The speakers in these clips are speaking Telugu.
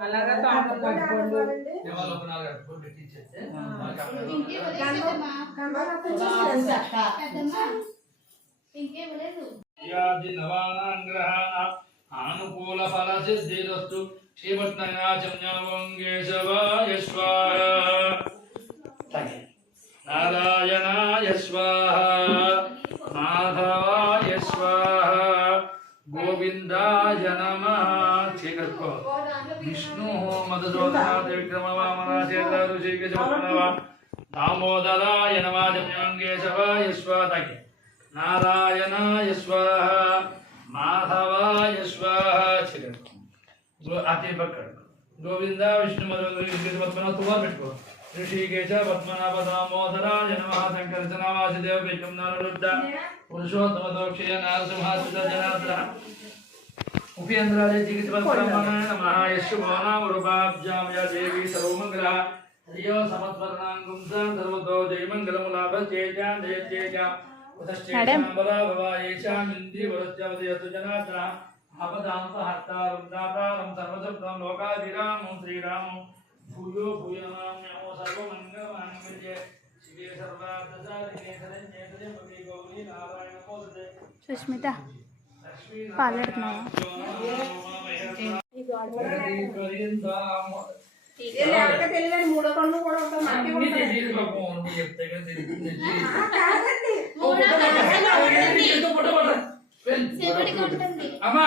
అలాగా తోట పట్టుకోండి. ఆనుకూల ఫల సిద్ధిరస్తు స్వాహ నారాయణాయ స్వాహ మాధవాయ స్వాహ గోవిందాయ నమః. చీకట్టుకో विष्णु मधुसूदनादिविक्रमवामनाचेतारुषीकशमनवा दामोदराय नमाजम्यङ्गेशवाय स्वातके नारायणाय स्वाहा माधवाय स्वाहा चिर गोविंद विष्णु मधुसूदन ऋषिकेश, पद्मनाभ, दामोदराय नमः। शंकरचनावासदेव विक्रम नारुद्ध पुरुषोत्तम दोक्षय नारसिंहासुत जनार्दन నమః యశుభో నామ రూపాబ్జాం యా దేవి సర్వమంగళ. హరియో సమత్పరణాంగుం సర్వతో జయమంగళం లాభచేజాం జయచేజాం ఉదశ్చేజాం బలాభవాయేషాం ఇంద్రి వరస్యవదయతు జనార్దన. ఆపదాంత హర్తారం దాతారం సర్వశబ్దం లోకాభిరామం శ్రీరామం. భూయో భూయ నమామ్యమో సర్వమంగళమాంగళ్యే. శివే సర్వార్థసాధికే శరణ్యే. త్ర్యంబకే గౌరీ నారాయణ మోదతే సుష్మిత. పాలెడుతున్నావా? తెలియదు మూడో కన్ను కూడా అమ్మా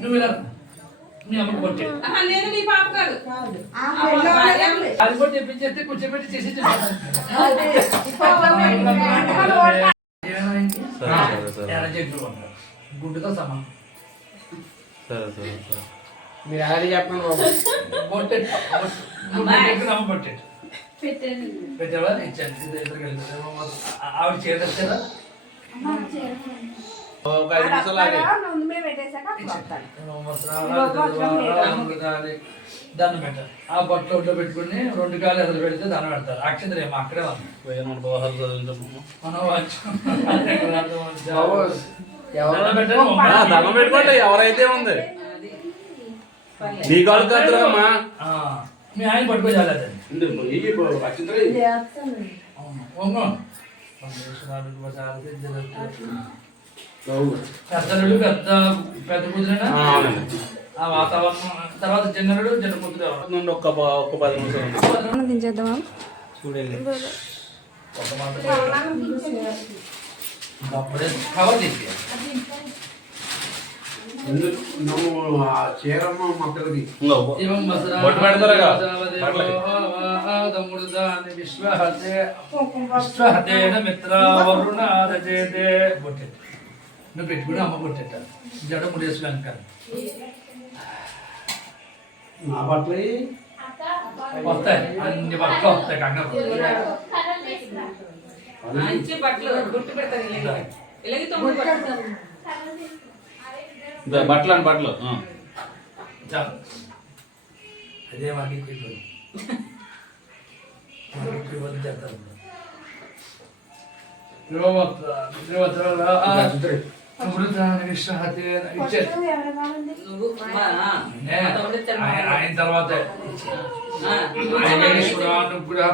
నువ్వు ఇలా మీ అమ్మకు కొట్టే. నేను మీ పాప కాదు అది కూడా తెప్పించేస్తే కూర్చోబెట్టి చేసి గుడ్డుతో సమానం సరే సరే. సరే మీరు అది చెప్పండి బాబు. నమ్మ పొట్టెట్టు పెట్టావా? ఇచ్చాను ఆవిడ ఒక ఐదు నిమిషాలు ఆగే దాన్ని పెట్టాలి. ఆ బట్టలు ఒంట్లో పెట్టుకుని రెండు కాళ్ళు ఎదురు పెడితే దాన్ని పెడతారు. అక్షంతరం ఏమో అక్కడే మనం పెట్టుకోండి. ఎవరైతే ఉంది? నీ కాలు మీ ఆయన పట్టుకో చాలేదు వంగు పెద్దలుడు పెద్ద పెద్ద కుదిరేనా ఆ, వాతావరణం. తర్వాత చిన్నరుడు చిన్న ఒక్క ఒక్క పది నిమిషాలు దించేద్దామా? చూడండి. ఒక మాట తీసి నువ్వు ఆ చీరమ్మ మొక్కలకి బొట్టు పెడతారుగా? బట్టలకి. ఆదమృతాని విశ్వహతే. విశ్వహతేన మిత్ర వరుణ రచేతే బొట్టెట్టు. నువ్వు పెట్టుకుని అమ్మ బొట్టెట్ట జడ ముడేసి నా బట్టలు వస్తాయి. అన్ని పక్క వస్తాయి కంగ మంచి బట్టలు. గుర్తు పెడతారు బట్టలు అని బట్టలు. అదే మాకు. ఆయన తర్వాత.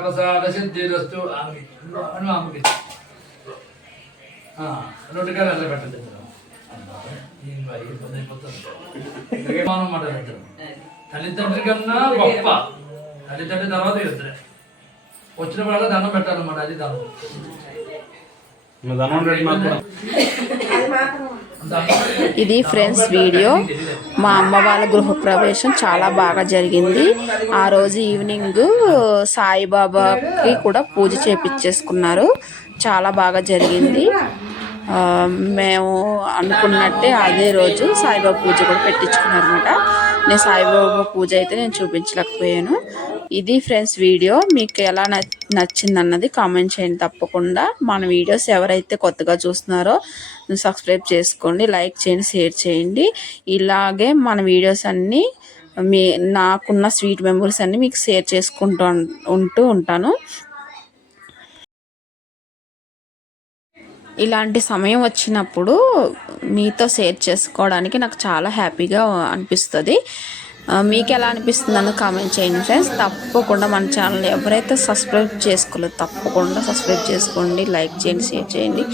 ప్రసాద సిద్ధిరస్తు ఆమె అను ఆమెకి. నోటిగా నల్ల పెట్టదు నేను మరి ఇబ్బంది అయిపోతుంది మనం మాట ఇద్దరు తల్లిదండ్రుల కన్నా గొప్ప. తల్లిదండ్రుల తర్వాత ఇద్దరు వచ్చిన వాళ్ళ దండం పెట్టాలన్నమాట అది దండం. ఇది ఫ్రెండ్స్ వీడియో. మా అమ్మ వాళ్ళ గృహప్రవేశం చాలా బాగా జరిగింది. ఆ రోజు ఈవినింగ్ సాయిబాబాకి కూడా పూజ చేపించేసుకున్నారు చాలా బాగా జరిగింది. మేము అనుకున్నట్టే అదే రోజు సాయిబాబా పూజ కూడా పెట్టించుకున్నారు అనమాట నేను సాయిబాబా పూజ అయితే నేను చూపించలేకపోయాను. ఇది ఫ్రెండ్స్ వీడియో. మీకు ఎలా నచ్చింది అన్నది కామెంట్ చేయండి తప్పకుండా. మన వీడియోస్ ఎవరైతే కొత్తగా చూస్తున్నారో సబ్స్క్రైబ్ చేసుకోండి లైక్ చేయండి షేర్ చేయండి. ఇలాగే మన వీడియోస్ అన్నీ మీ నాకున్న స్వీట్ మెమరీస్ అన్నీ మీకు షేర్ చేసుకుంటూ ఉంటూ ఉంటాను. ఇలాంటి సమయం వచ్చినప్పుడు మీతో షేర్ చేసుకోవడానికి నాకు చాలా హ్యాపీగా అనిపిస్తుంది. మీకు ఎలా అనిపిస్తుంది అని కామెంట్ చేయండి ఫ్రెండ్స్. తప్పకుండా మన ఛానల్ ఎవరైతే సబ్స్క్రైబ్ చేసుకోలేదు తప్పకుండా సబ్స్క్రైబ్ చేసుకోండి లైక్ చేయండి షేర్ చేయండి.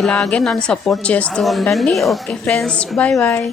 ఇలాగే నన్ను సపోర్ట్ చేస్తూ ఉండండి. Okay friends bye bye